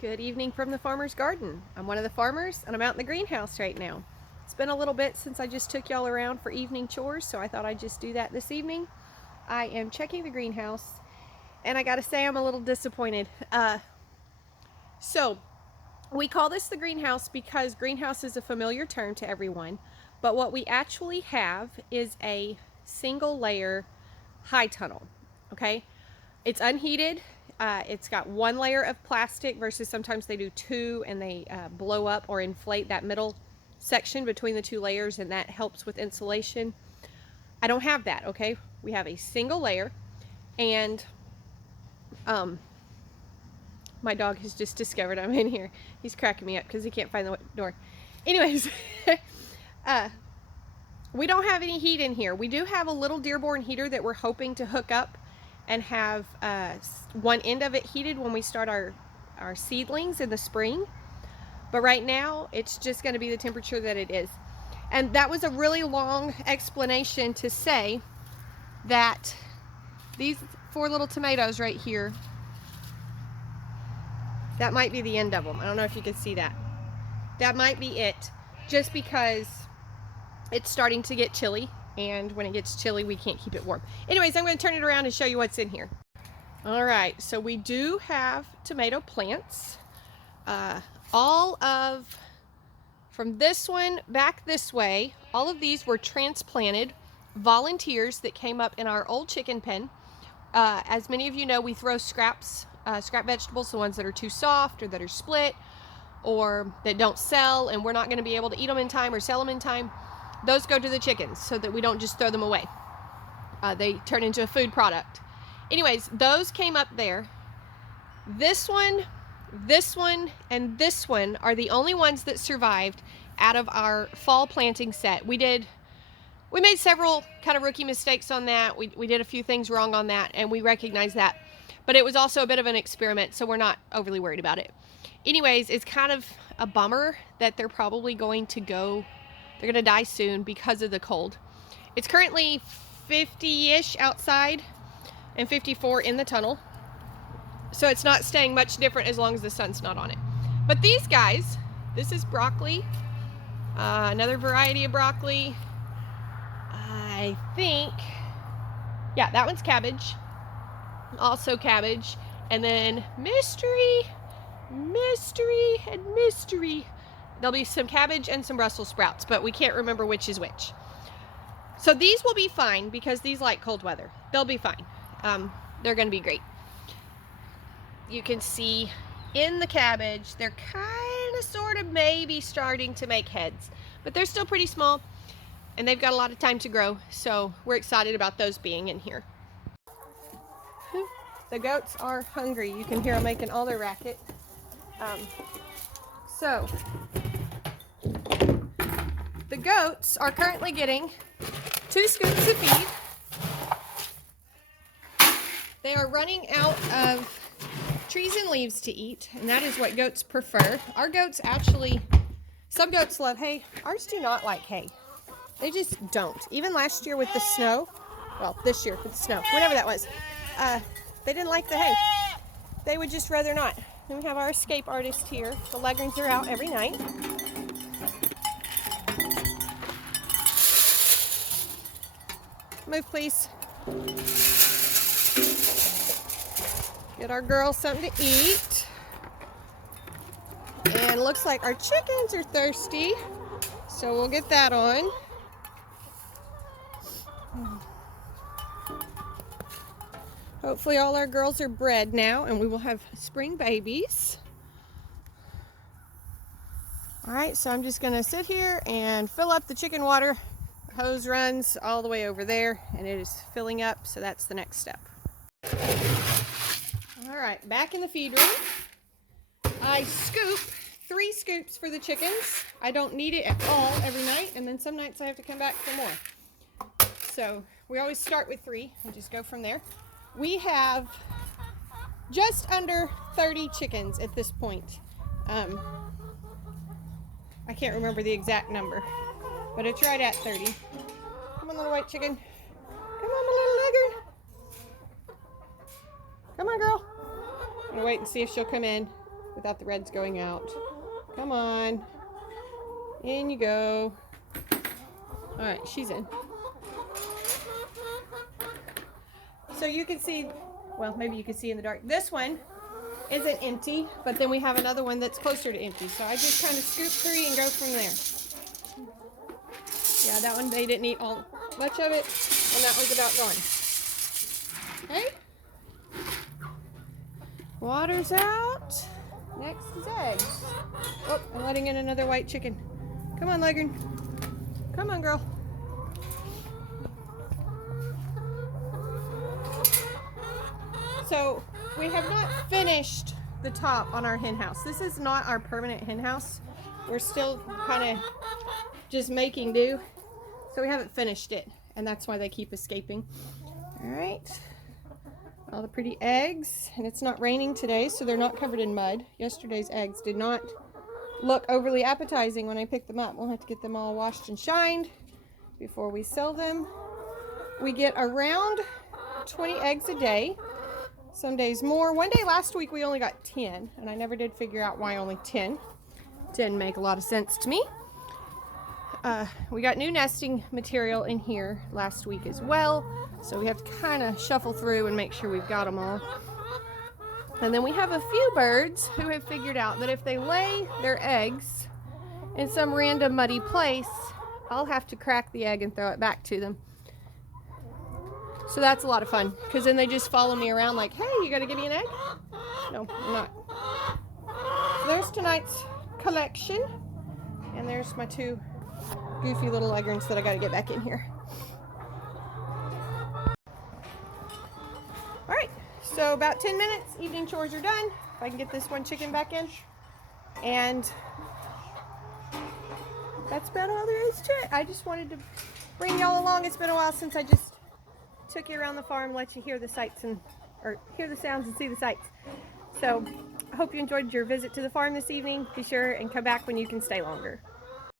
Good evening from the farmer's garden. I'm one of the farmers and I'm out in the greenhouse right now. It's been a little bit since I just took y'all around for evening chores, so I thought I'd just do that this evening. I am checking the greenhouse and I gotta say I'm a little disappointed. So we call this the greenhouse because greenhouse is a familiar term to everyone, but what we actually have is a single layer high tunnel, okay? It's unheated. It's got one layer of plastic versus sometimes they do two and they blow up or inflate that middle section between the two layers, and that helps with insulation. I don't have that, okay? We have a single layer, and my dog has just discovered I'm in here. He's cracking me up because he can't find the door. Anyways, we don't have any heat in here. We do have a little Dearborn heater that we're hoping to hook up and have one end of it heated when we start our seedlings in the spring. But right now, it's just going to be the temperature that it is. And that was a really long explanation to say that these 4 little tomatoes right here, that might be the end of them. I don't know if you can see that. That might be it, just because it's starting to get chilly, and when it gets chilly, we can't keep it warm. Anyways, I'm going to turn it around and show you what's in here. All right, so we do have tomato plants. From this one back this way, all of these were transplanted volunteers that came up in our old chicken pen. As many of you know, we throw scrap vegetables, the ones that are too soft or that are split or that don't sell, and we're not going to be able to eat them in time or sell them in time. Those go to the chickens so that we don't just throw them away. They turn into a food product. Anyways, those came up there. This one, and this one are the only ones that survived out of our fall planting set. We made several kind of rookie mistakes on that. We did a few things wrong on that, and we recognize that. But it was also a bit of an experiment, so we're not overly worried about it. Anyways, it's kind of a bummer that they're probably going to go. They're going to die soon because of the cold. It's currently 50-ish outside and 54 in the tunnel. So it's not staying much different as long as the sun's not on it. But these guys, this is broccoli. Another variety of broccoli. I think, yeah, that one's cabbage. Also cabbage. And then mystery, and mystery. There'll be some cabbage and some Brussels sprouts, but we can't remember which is which. So these will be fine because these like cold weather. They'll be fine. They're going to be great. You can see in the cabbage, they're kind of sort of maybe starting to make heads, but they're still pretty small and they've got a lot of time to grow. So we're excited about those being in here. The goats are hungry. You can hear them making all their racket. So the goats are currently getting 2 scoops of feed. They are running out of trees and leaves to eat, and that is what goats prefer. Our goats actually, some goats love hay. Ours do not like hay. They just don't. Even last year with the snow, well, this year with the snow, whatever that was, they didn't like the hay. They would just rather not. Then we have our escape artist here. The leghorns are out every night. Move, please. Get our girls something to eat. And looks like our chickens are thirsty, so we'll get that on. Hopefully all our girls are bred now and we will have spring babies. All right, so I'm just gonna sit here and fill up the chicken water. The hose runs all the way over there and it is filling up, so that's the next step. All right, back in the feed room. I scoop 3 scoops for the chickens. I don't need it at all every night, and then some nights I have to come back for more. So we always start with 3 and just go from there. We have just under 30 chickens at this point. I can't remember the exact number, but it's right at 30. Come on, little white chicken. Come on, my little leghorn. Come on, girl. I'm gonna wait and see if she'll come in. without the reds going out. Come on. In you go. All right, she's in. So you can see, well, maybe you can see in the dark. This one isn't empty, but then we have another one that's closer to empty. So I just kind of scoop 3 and go from there. Yeah, that one, they didn't eat much of it, and that one's about gone. Okay. Water's out. Next is eggs. Oh, I'm letting in another white chicken. Come on, Leghorn. Come on, girl. So we have not finished the top on our hen house. This is not our permanent hen house. We're still kind of just making do. So we haven't finished it, and that's why they keep escaping. All right. All the pretty eggs, and it's not raining today, so they're not covered in mud. Yesterday's eggs did not look overly appetizing when I picked them up. We'll have to get them all washed and shined before we sell them. We get around 20 eggs a day. Some days more. One day last week we only got 10, and I never did figure out why only 10. Didn't make a lot of sense to me. We got new nesting material in here last week as well, so we have to kind of shuffle through and make sure we've got them all. And then we have a few birds who have figured out that if they lay their eggs in some random muddy place, I'll have to crack the egg and throw it back to them. So that's a lot of fun, because then they just follow me around like, hey, you gotta give me an egg? No, I'm not. There's tonight's collection, and there's my 2 goofy little leghorns that I gotta get back in here. All right, so about 10 minutes, evening chores are done. If I can get this one chicken back in. And that's about all there is to it. I just wanted to bring y'all along. It's been a while since I just took you around the farm, let you hear the sights or hear the sounds and see the sights. So I hope you enjoyed your visit to the farm this evening. Be sure and come back when you can stay longer.